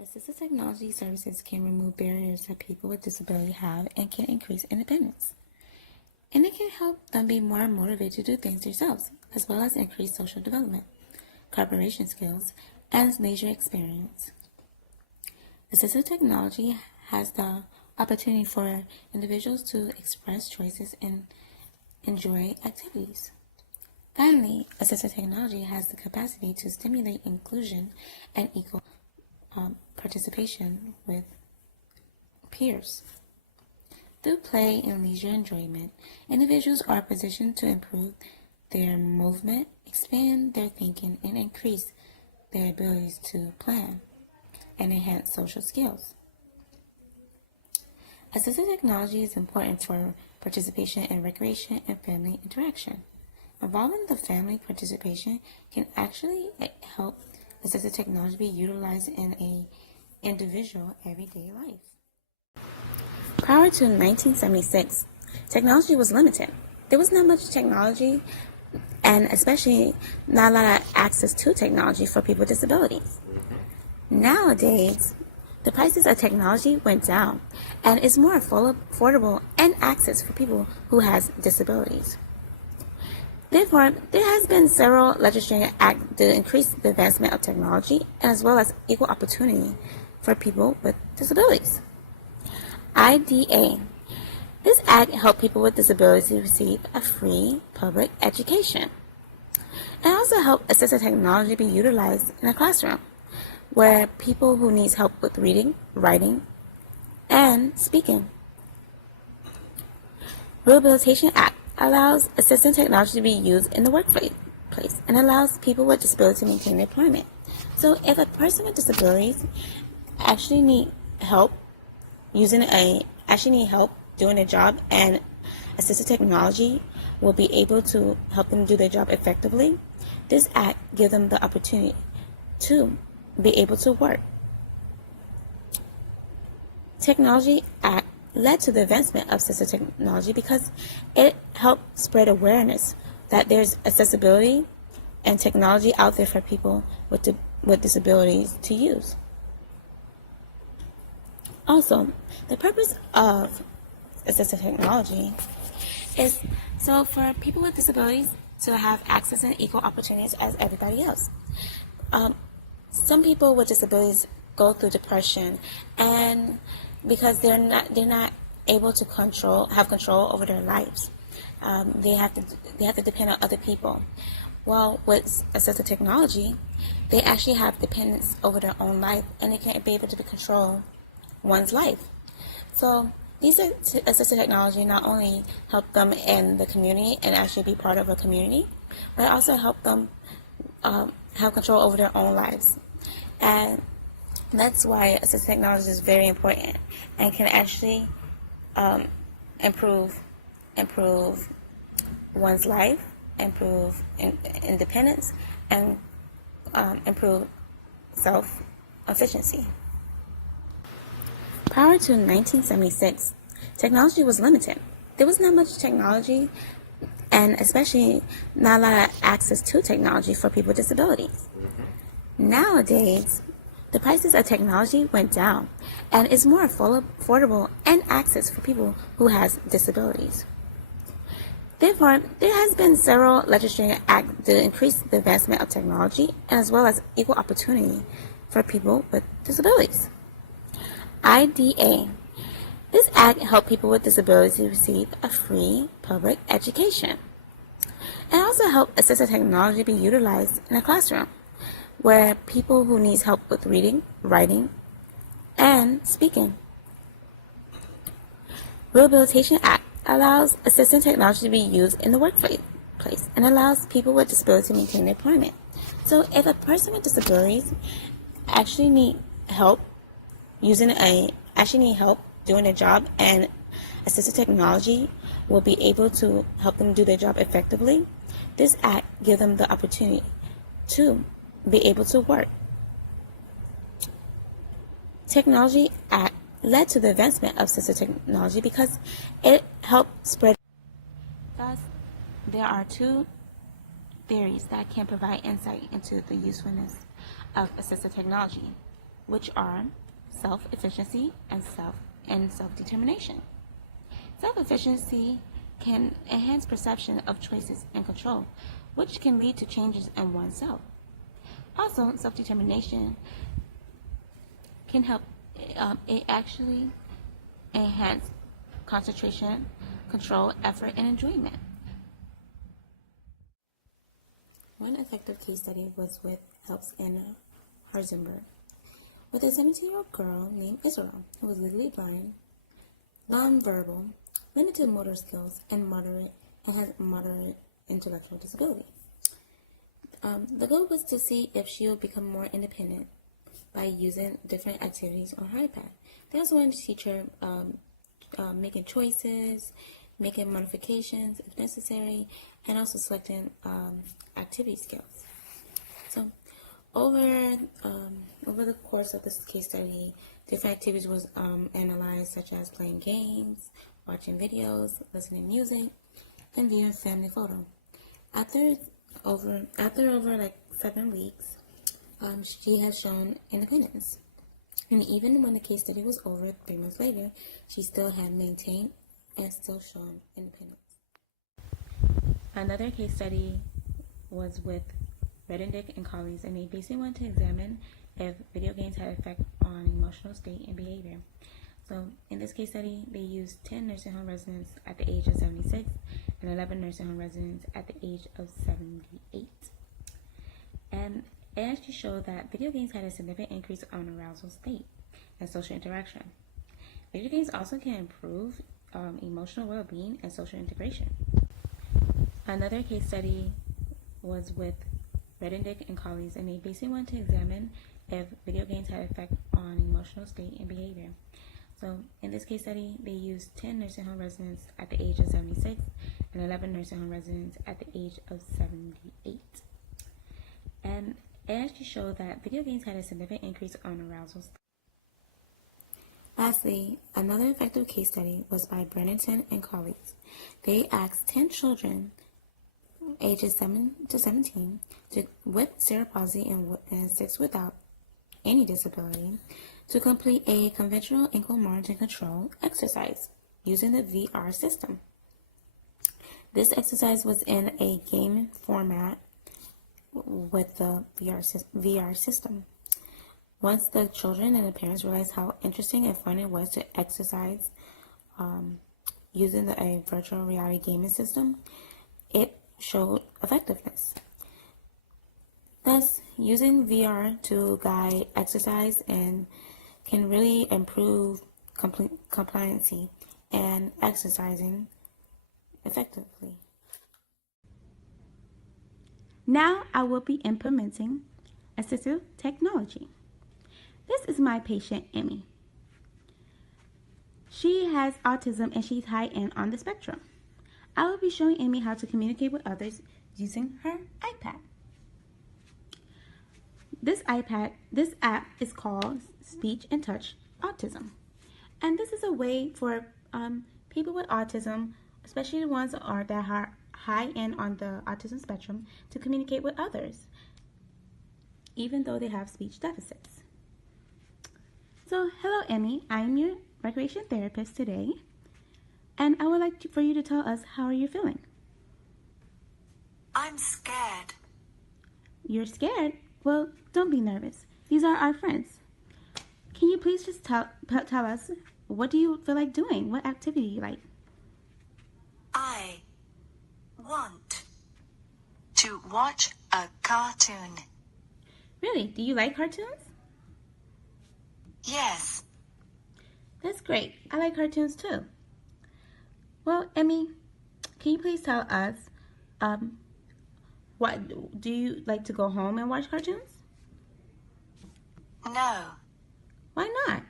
Assistive technology services can remove barriers that people with disability have and can increase independence. And it can help them be more motivated to do things themselves, as well as increase social development, cooperation skills, and leisure experience. Assistive technology has the opportunity for individuals to express choices and enjoy activities. Finally, assistive technology has the capacity to stimulate inclusion and equal participation with peers. Through play and leisure enjoyment, individuals are positioned to improve their movement, expand their thinking, and increase their abilities to plan and enhance social skills. Assistive technology is important for participation in recreation and family interaction. Involving the family participation can actually help assistive technology be utilized in an individual everyday life. Prior to 1976, technology was limited. There was not much technology, and especially not a lot of access to technology for people with disabilities. Nowadays, the prices of technology went down, and it's more affordable and access for people who has disabilities. Therefore, there has been several legislative acts to increase the advancement of technology as well as equal opportunity for people with disabilities. IDA. This act helped people with disabilities receive a free public education. It also helped assistive technology be utilized in a classroom where people who need help with reading, writing, and speaking. Rehabilitation Act allows assistive technology to be used in the workplace and allows people with disabilities to maintain their employment. So if a person with disabilities actually need help doing a job, and assistive technology will be able to help them do their job effectively, this act gives them the opportunity to be able to work. Technology Act led to the advancement of assistive technology because it helped spread awareness that there's accessibility and technology out there for people with disabilities to use. Also, the purpose of assistive technology is so for people with disabilities to have access and equal opportunities as everybody else. Some people with disabilities go through depression, and because they're not able to have control over their lives. They have to depend on other people. Well, with assistive technology, they actually have dependence over their own life, and they can't be able to control one's life. So these assistive technology not only help them in the community and actually be part of a community, but also help them have control over their own lives. And that's why assistive technology is very important and can actually improve one's life, improve independence, and improve self-efficiency. Prior to 1976, technology was limited. There was not much technology, and especially not a lot of access to technology for people with disabilities. Nowadays, the prices of technology went down, and it's more affordable and access for people who has disabilities. Therefore, there has been several legislative acts to increase the advancement of technology as well as equal opportunity for people with disabilities. IDA. This act helped people with disabilities receive a free public education. It also helped assistive technology be utilized in a classroom where people who need help with reading, writing, and speaking. Rehabilitation Act allows assistive technology to be used in the workplace and allows people with disabilities to maintain their employment. So if a person with disabilities actually need help doing a job, and assistive technology will be able to help them do their job effectively, this act gives them the opportunity to be able to work. Technology Act led to the advancement of assistive technology because it helped spread. Thus, there are two theories that can provide insight into the usefulness of assistive technology. which are self-efficiency and self-determination. Self-efficiency can enhance perception of choices and control, which can lead to changes in oneself. Also, self-determination can help it actually enhance concentration, control, effort, and enjoyment. One effective case study was with Phelps and Harzenberg, with a 17-year-old girl named Israel who was legally blind, nonverbal, limited motor skills, and had moderate intellectual disability. The goal was to see if she would become more independent by using different activities on her iPad. They also wanted to teach her making choices, making modifications if necessary, and also selecting activity skills. So over the course of this case study, different activities was analyzed, such as playing games, watching videos, listening to music, and viewing family photo. After over like 7 weeks, she has shown independence. And even when the case study was over 3 months later, she still had maintained and still shown independence. Another case study was with Redendick and colleagues, and they basically wanted to examine if video games had an effect on emotional state and behavior. So in this case study, they used 10 nursing home residents at the age of 76 and 11 nursing home residents at the age of 78. And it actually showed that video games had a significant increase on arousal state and social interaction. Video games also can improve emotional well-being and social integration. Another case study was with Redendick and colleagues, and they basically wanted to examine if video games had an effect on emotional state and behavior. So in this case study, they used 10 nursing home residents at the age of 76 and 11 nursing home residents at the age of 78. And it actually showed that video games had a significant increase on arousal. Lastly, another effective case study was by Brennington and colleagues. They asked 10 children ages 7 to 17 with cerebral palsy and 6 without any disability to complete a conventional ankle margin control exercise using the VR system. This exercise was in a game format with the VR system. Once the children and the parents realized how interesting and fun it was to exercise using a virtual reality gaming system, it showed effectiveness. Thus, using VR to guide exercise and can really improve compliancy and exercising effectively. Now I will be implementing assistive technology. This is my patient, Emmy. She has autism and she's high end on the spectrum. I will be showing Emmy how to communicate with others using her iPad. This app is called Speech and Touch Autism. And this is a way for people with autism, especially the ones that are high end on the autism spectrum, to communicate with others, even though they have speech deficits. So, hello Emmy, I'm your recreation therapist today, and I would like for you to tell us how are you feeling? I'm scared. You're scared? Well, don't be nervous. These are our friends. Can you please just tell us, what do you feel like doing? What activity you like? I want to watch a cartoon. Really? Do you like cartoons? Yes. That's great. I like cartoons too. Well, Emmy, can you please tell us, what do you like to go home and watch cartoons? No. Why not?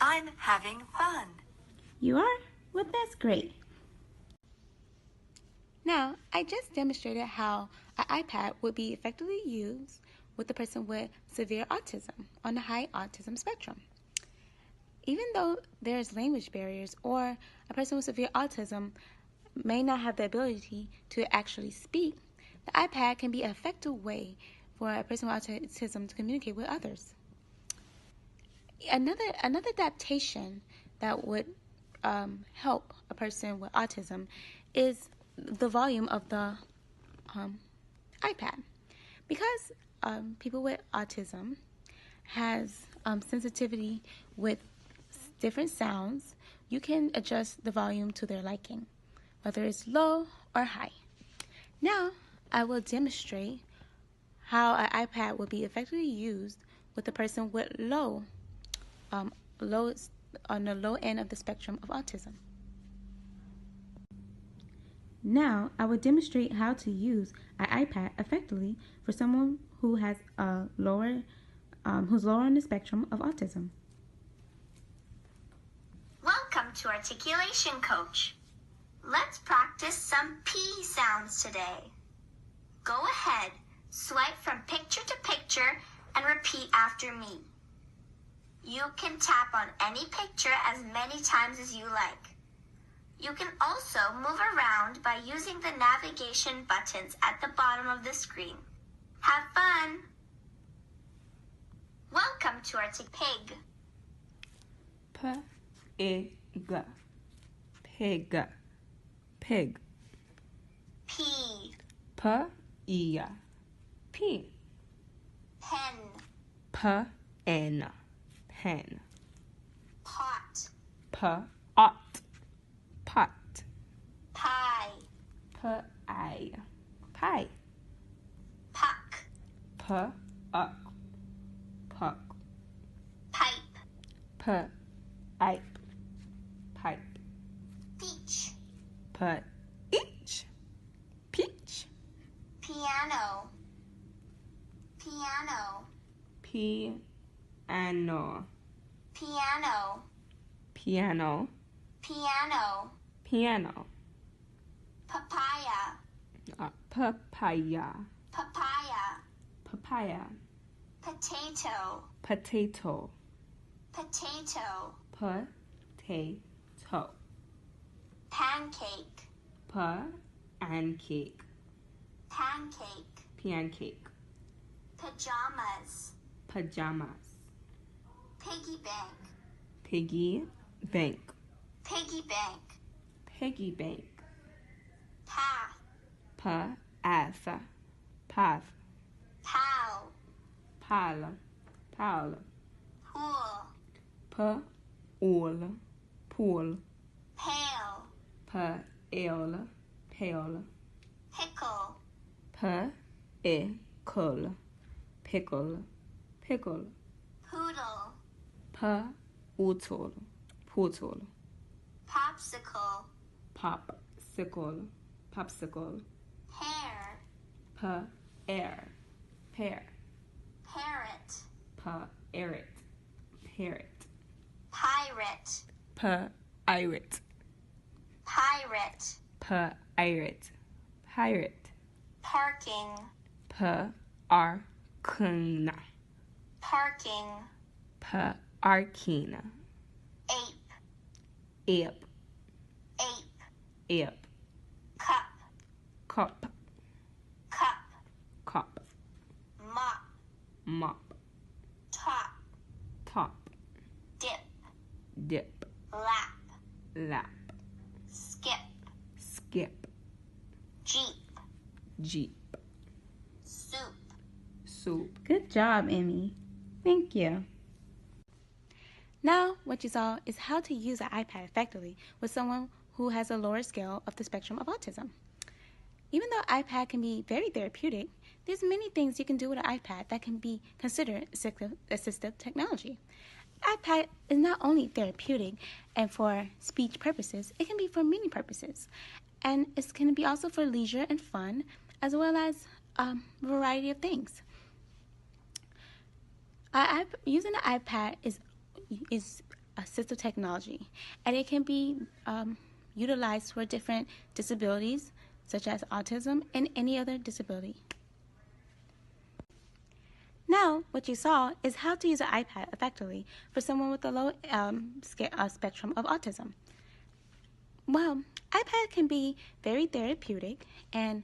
I'm having fun. You are? Well, that's great. Now, I just demonstrated how an iPad would be effectively used with a person with severe autism on the high autism spectrum. Even though there's language barriers or a person with severe autism may not have the ability to actually speak, the iPad can be an effective way for a person with autism to communicate with others. Another adaptation that would help a person with autism is the volume of the iPad. Because people with autism has sensitivity with different sounds, you can adjust the volume to their liking, whether it's low or high. Now, I will demonstrate how an iPad will be effectively used with a person with on the low end of the spectrum of autism. Now, I will demonstrate how to use an iPad effectively for someone who has who's lower on the spectrum of autism. Welcome to Articulation Coach. Let's practice some P sounds today. Go ahead, swipe from picture to picture and repeat after me. You can tap on any picture as many times as you like. You can also move around by using the navigation buttons at the bottom of the screen. Have fun! Welcome to Pig. Pig. Pig. Pig. P. P. P. Pen. Pen. Pen. Pot. Pot. Pot. Pie. Pie. Pie. Puck. Puck. Puck. Pipe. Pipe. Pipe. Peach. Peach. Peach. Piano. Piano. Piano. Piano. Piano. Piano. Piano. Papaya. Papaya. Papaya. Papaya. Potato. Potato. Potato. Potato. Pancake. Pancake. Pancake. Pancake. Pajamas. Pajamas. Piggy bank. Piggy bank. Piggy bank. Piggy bank. Path. Path. Path. Pal. Pal. Pal. Pool. Pool. Pool. Pail. Pail. Pail. Pickle. Pickle. Pickle. Pickle. Poodle. Poodle. Poodle. Popsicle. Popsicle. Popsicle. Hair. Pear. Pear. Parrot. Parrot. Parrot. Pirate. Pirate. Pirate. Pirate. Pirate. Parking. Parking. Parking. Parking. Ape. Ape. Ape. Ape. Cup. Cup. Cup. Cup. Mop. Mop. Top. Top. Dip. Dip. Lap. Lap. Skip. Skip. Jeep. Jeep. Soup. Soup. Good job, Emmy. Thank you. Now, what you saw is how to use an iPad effectively with someone who has a lower scale of the spectrum of autism. Even though iPad can be very therapeutic, there's many things you can do with an iPad that can be considered assistive technology. iPad is not only therapeutic and for speech purposes, it can be for many purposes. And it can be also for leisure and fun, as well as a variety of things. Using an iPad is assistive technology, and it can be utilized for different disabilities, such as autism and any other disability. Now, what you saw is how to use an iPad effectively for someone with a low spectrum of autism. Well, iPad can be very therapeutic and